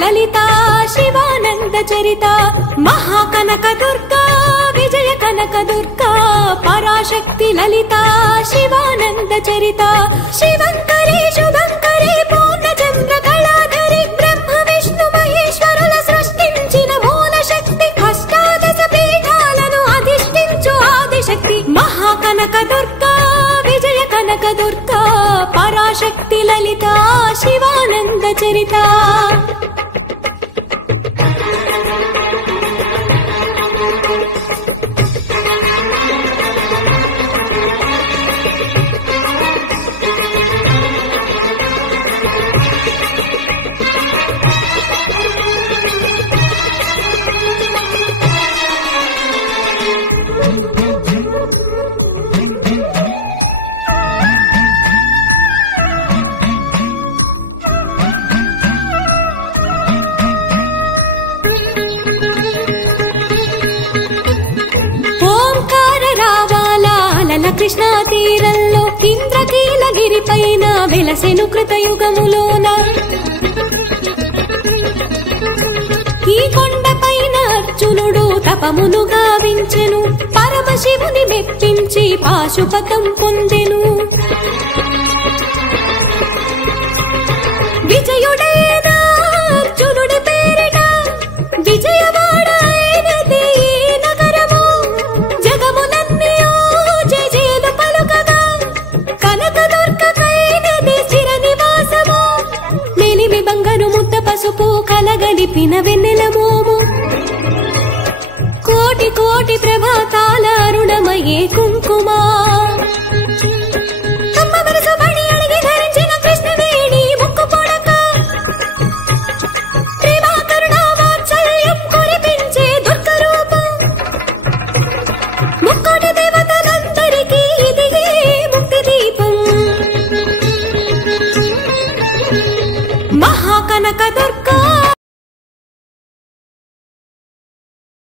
లలితా శివానంద చరిత మహాకనక దుర్గా విజయ కనక దుర్గా పరాశక్తి లలితా శివానంద చరిత శివంకరి శుభంకరి పూర్ణచంద్ర కళాధరి బ్రహ్మ విష్ణు మహేశ్వరుల సృష్టించిన మూల శక్తి అష్టాదశ పీఠాలను అధిష్ఠించు ఆదిశక్తి మహాకనక దుర్గా విజయ కనక దుర్గా పరాశక్తి లలితా శివానంద చరిత కృష్ణా తీరంలో ఇంద్రకీలగిరి పైన వెలసెను కృతయుగములోన ఈ కొండ పైన అర్జునుడు తపమును గావించెను పరమశివుని మెప్పించి పాశుపతం పొందెను విజయుడైన అర్జునుడి పేరిట విజయవాడ అయినది నగరము జగములన్నీ పసుపు కలగలిపిన వెన్నెల మోము కోటి కోటి ప్రభాతాల అరుణమయే కుంకుమ అమ్మ మనసు బడి అడిగి ధరించిన కృష్ణవేణి ముక్కు పొడక ప్రేమ కరుణ వాత్సల్యం కురిపించే దుర్గ రూపం ముక్కోటి దేవతలందరికీ ఇది ముక్తి దీపం మహాకనక దుర్గా